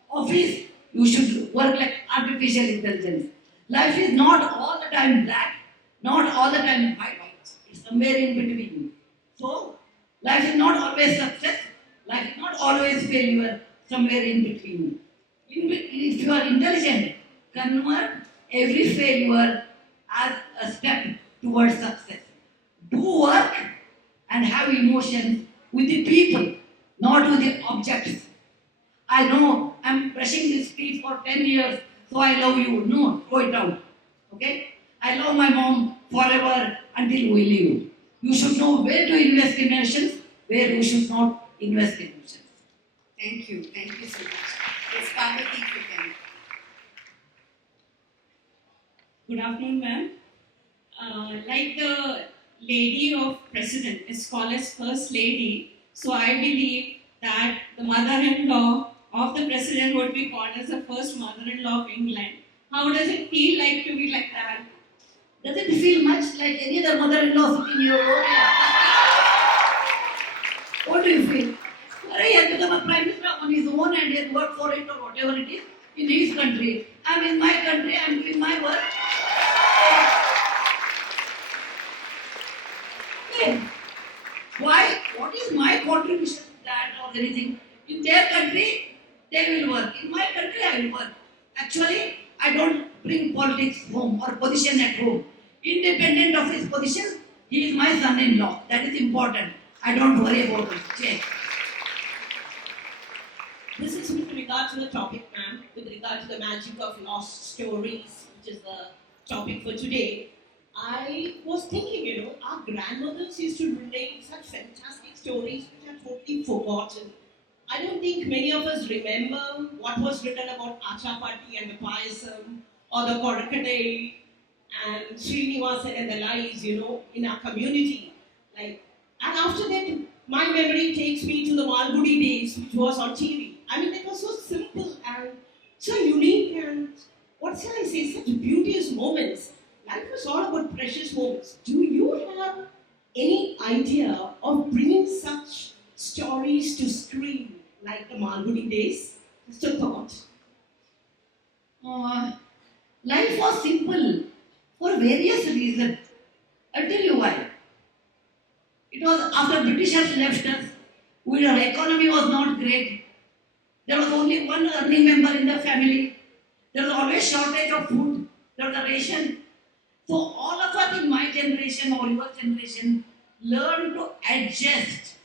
Office, you should work like artificial intelligence. Life is not all the time black, not all the time white. It's somewhere in between. So, life is not always success, life is not always failure, somewhere in between. If you are intelligent, convert every failure as a step towards success. Do work and have emotions with the people, not with the objects. I know I'm brushing this teeth for 10 years, so I love you. No, throw it out. Okay? I love my mom forever until we leave. You should know where to invest in emotions, where you should not invest in emotions. Thank you so much. It's Parvati again. Good afternoon, ma'am. Like the lady of president is called as first lady, so I believe that the mother-in-law of the president would be called as the first mother-in-law of England. How does it feel like to be like that? Does it feel much like any other mother-in-law sitting here? What do you feel? He has become a prime minister on his own and he has worked for it or whatever it is in his country. I'm in my country, I'm doing my work. Okay. Why? What is my contribution to that or anything? In their country, they will work. In my country, I will work. Actually, I don't bring politics home or position at home. Independent of his position, he is my son-in-law. That is important. I don't worry about it. Check. This is with regard to the topic, ma'am, with regard to the magic of lost stories, which is the topic for today. I was thinking, our grandmothers used to relate such fantastic stories which are totally forgotten. I don't think many of us remember what was written about Achapati and the Payasam, or the crocodile and Srinivasan and the lies, in our community. And after that, my memory takes me to the Malgudi days, which was on TV. I mean, it was so simple and so unique and, what shall I say, such beauteous moments. Life was all about precious moments. Do you have any idea of bringing such stories to screen like the Malgudi days? Just a thought. Life was simple for various reasons. I'll tell you why. It was after Britishers left us, our economy was not great. There was only one earning member in the family. There was always shortage of food. There was a ration. So all of us in my generation or your generation learned to adjust.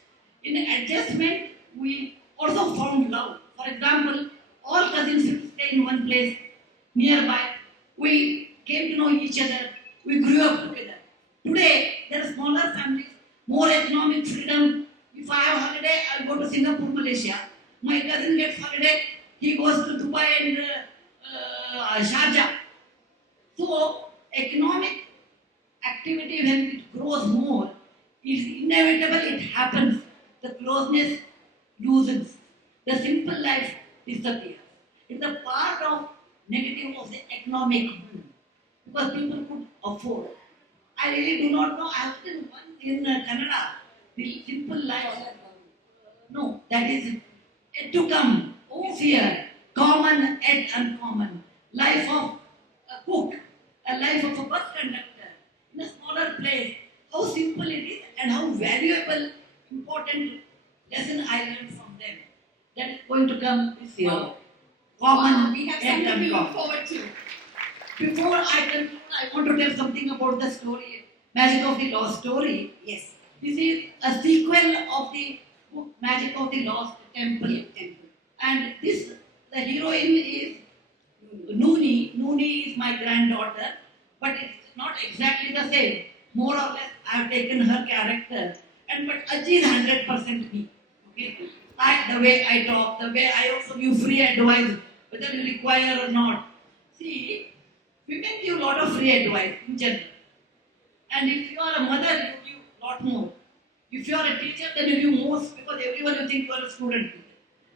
In adjustment, we also found love. For example, all cousins used to stay in one place nearby. We came to know each other. We grew up together. Today, there are smaller families, more economic freedom. If I have holiday, I'll go to Singapore, Malaysia. My cousin gets holiday, he goes to Dubai and Sharjah. So, economic activity, when it grows more, is inevitable, it happens. The closeness loosens. The simple life disappears. It's a part of negative of the economic boom. Because people could afford. I really do not know. I have seen one in Canada, the simple life. No, that is yet to come. This year, common yet uncommon. Life of a cook, a life of a bus conductor in a smaller place. How simple it is and how valuable, important lesson I learned from them. That is going to come this year. Wow. Common We have yet something to look uncommon. forward to. Before I conclude, I want to tell something about the story, Magic of the Lost Story. Yes. This is a sequel of the book Magic of the Lost Temple. And this, the heroine is Nooni. Nooni is my granddaughter, but it's not exactly the same. More or less, I have taken her character, but Ajji is 100% me. Okay, the way I talk, the way I also give free advice, whether you require or not. See, women give a lot of free advice in general, and if you are a mother, you give a lot more. If you are a teacher, then you give most because everyone you think you are a student.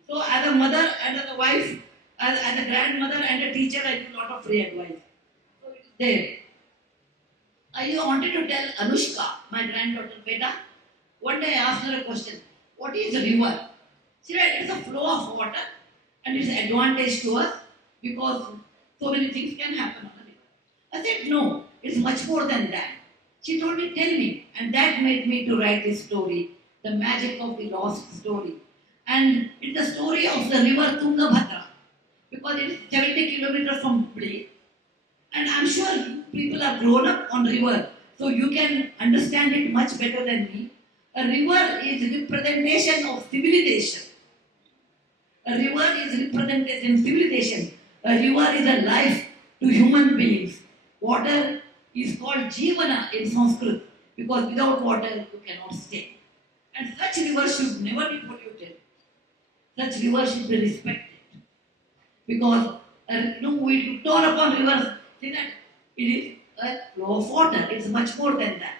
So, as a mother and as a wife, as a grandmother and a teacher, I give a lot of free advice. So, it is there. I wanted to tell Anushka, my granddaughter, Beta, one day I asked her a question. What is a river? She said, it's a flow of water and it's an advantage to us because so many things can happen on a river. I said, no, it's much more than that. She told me, tell me. And that made me to write this story, The Magic of the Lost Story. And it's the story of the river Tungabhadra because it is 70 kilometers from Hubli. And I'm sure you people are grown up on river, so you can understand it much better than me. A river is representation of civilization. A river is representation of civilization. A river is a life to human beings. Water is called Jivana in Sanskrit because without water you cannot stay. And such rivers should never be polluted. Such rivers should be respected. Because we look down upon rivers, say that it is a flow of water. It's much more than that.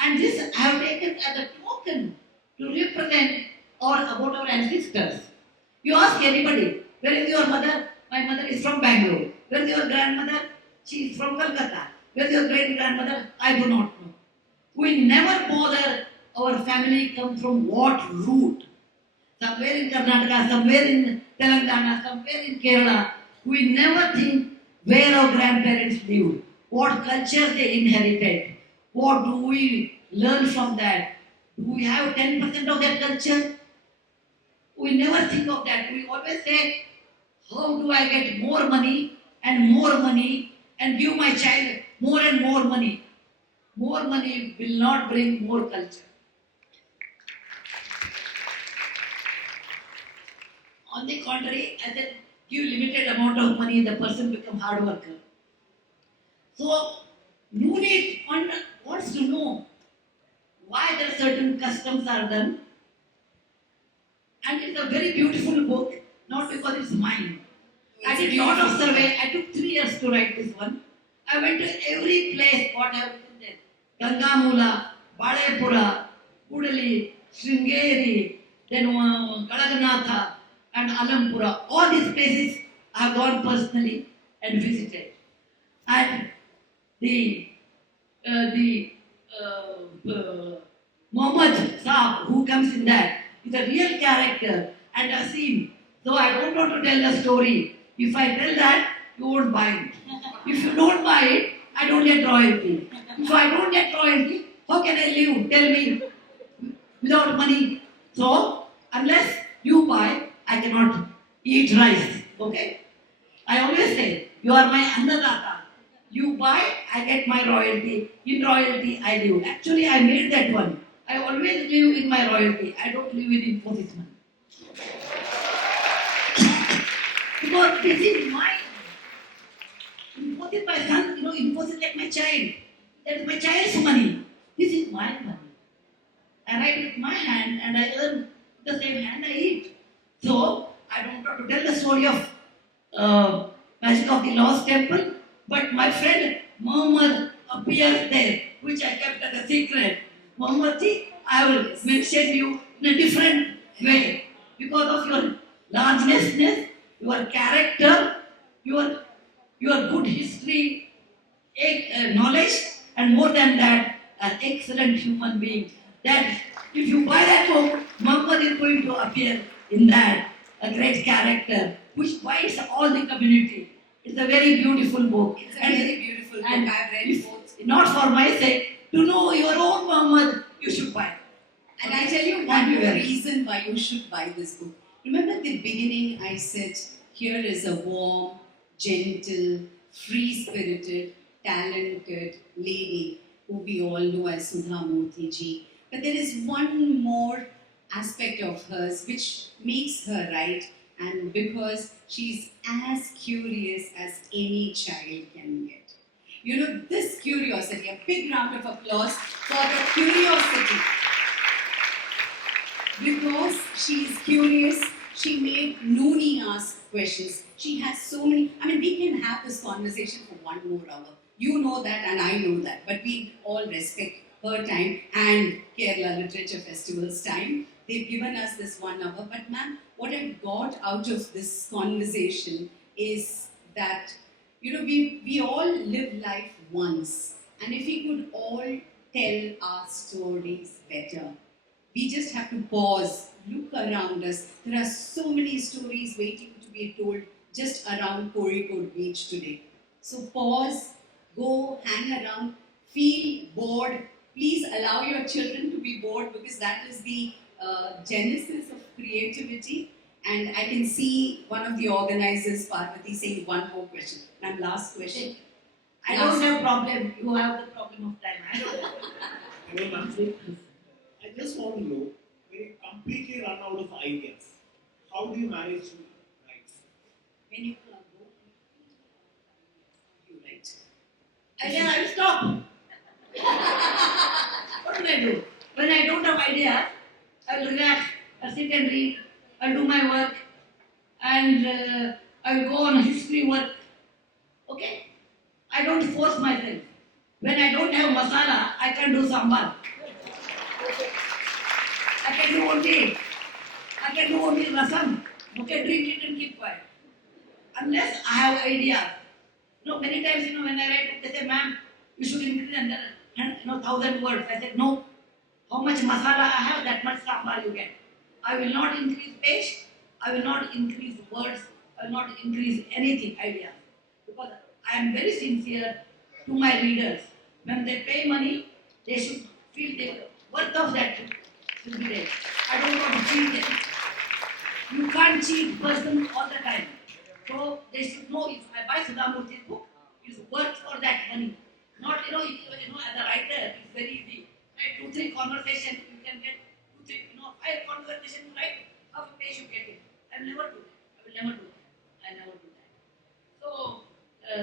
And this I have taken as a token to represent about our ancestors. You ask anybody, where is your mother? My mother is from Bangalore. Where is your grandmother? She is from Calcutta. Where is your great grandmother? I do not know. We never bother our family comes from what root. Somewhere in Karnataka, somewhere in Telangana, somewhere in Kerala. We never think where our grandparents lived, what culture they inherited, what do we learn from that. Do we have 10% of that culture? We never think of that. We always say, how do I get more money and give my child more and more money? More money will not bring more culture. On the contrary, I said, give limited amount of money, the person become hard worker. So, Nooni wants to know why there certain customs are done. And it's a very beautiful book, not because it's mine. I did a lot of survey. I took 3 years to write this one. I went to every place, what I have written there. Gangamula, Balepura, Kudali, Sringeri, then Kalaganatha, and Alampura. All these places I have gone personally and visited. And the Muhammad Saab, who comes in that, is a real character and a scene. So I don't want to tell the story. If I tell that, you won't buy it. If you don't buy it, I don't get royalty. If I don't get royalty, how can I live? Tell me, without money. So, unless you buy, I cannot eat rice. Okay? I always say, you are my annadata. You buy, I get my royalty. In royalty, I live. Actually, I made that one. I always live in my royalty. I don't live in Infosys money. Because this is my Infosys, my son, Infosys is like my child. That is my child's money. This is my money. I write with my hand and I earn the same hand I eat. So, I don't have to tell the story of Magic of the Lost Temple, but my friend Muhammad appears there, which I kept as a secret. Muhammad ji, I will mention you in a different way because of your largeness, your character, your good history, knowledge, and more than that, an excellent human being. That if you buy that book, Muhammad is going to appear in that, a great character, which binds all the community. It's a very beautiful book. It's a very beautiful book. I've read both. Not for my sake, to know your own Muhammad, you should buy it. And I tell you one more reason why you should buy this book. Remember at the beginning I said, here is a warm, gentle, free-spirited, talented lady who we all know as Sudha Murty ji. But there is one more aspect of hers which makes her right, and because she's as curious as any child can get. This curiosity, a big round of applause for the curiosity. Because she's curious, she made Nooni ask questions. She has so many, we can have this conversation for 1 more hour. You know that and I know that, but we all respect her time and Kerala Literature Festival's time. They've given us this 1 hour, but ma'am, what I got out of this conversation is that, we all live life once, and if we could all tell our stories better, we just have to pause, look around us. There are so many stories waiting to be told just around Kozhikode beach today. So pause, go, hang around, feel bored. Please allow your children to be bored because that is the genesis of creativity. And I can see one of the organizers, Parvati, saying one more question. And last question. I don't have problem. You have the problem of time. I don't have. Hello, ma'am. I just want to know, when you completely run out of ideas, how do you manage to write? When you go, you write. And then I will stop. What do I do? When I don't have idea, I will relax, I'll sit and read, I'll do my work, and I'll go on history work. Okay? I don't force myself. When I don't have masala, I can do sambar. I can do only rasam. Okay, drink it and keep quiet. Unless I have ideas. Many times, when I write, they say, ma'am, you should increase under 1,000 words. I said, no. How much masala I have, that much sambar you get. I will not increase page. I will not increase words. I will not increase anything, ideas. Because I am very sincere to my readers. When they pay money, they should feel the worth of that should be there. I don't want to cheat them. You can't cheat person all the time. So they should know if I buy Sudha Murty's book, it's worth for that money. Not, as a writer, it's very easy. Write 2-3 conversations, you can get 2-3, 5 conversations, right? Half a page you get it. I will never do that. So,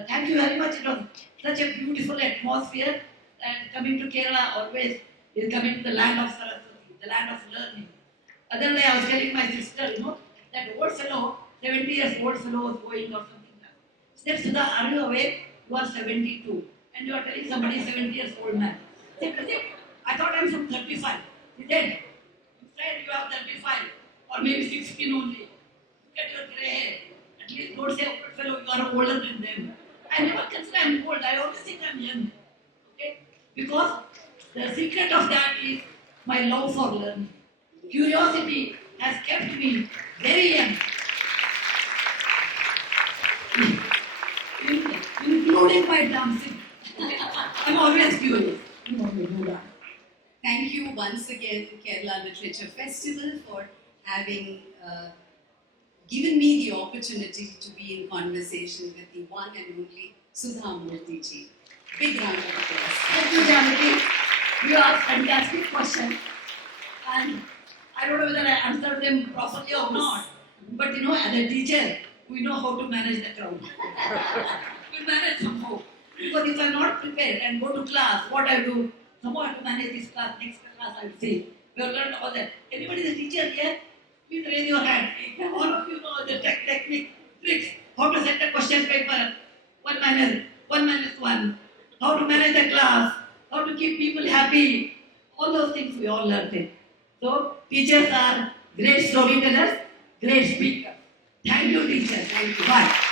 thank you very much. It was such a beautiful atmosphere. And coming to Kerala always is coming to the land of Saraswati, the land of learning. Other day I was telling my sister, that old fellow, 70 years old fellow was going or something like that. She said, Sudha, are you aware? You are 72. And you are telling somebody 70 years old man. She said, I thought I'm from 35. He said, you said you have 35 or maybe 16 only. Look at your grey hair. At least don't say, old fellow, you are older than them. I never consider I'm old. I always think I'm young. Okay? Because the secret of that is my love for learning. Curiosity has kept me very young. Including my dancing. I'm always curious. Thank you once again, Kerala Literature Festival, for having given me the opportunity to be in conversation with the one and only Sudha Murty ji. Big round of applause. Thank you, Janaki. You asked fantastic question. And I don't know whether I answered them properly or not. But you know, as a teacher, we know how to manage the crowd. We manage somehow. Because if I'm not prepared and go to class, what I do? Somehow I have to manage this class, next class I will say. We have learned all that. Anybody is a teacher here? Please raise your hand. All of you know the technique, tricks, how to set a question paper, 1 minus 1, how to manage the class, how to keep people happy. All those things we all learned it. So teachers are great storytellers, great speakers. Thank you, teachers. Thank you. Bye.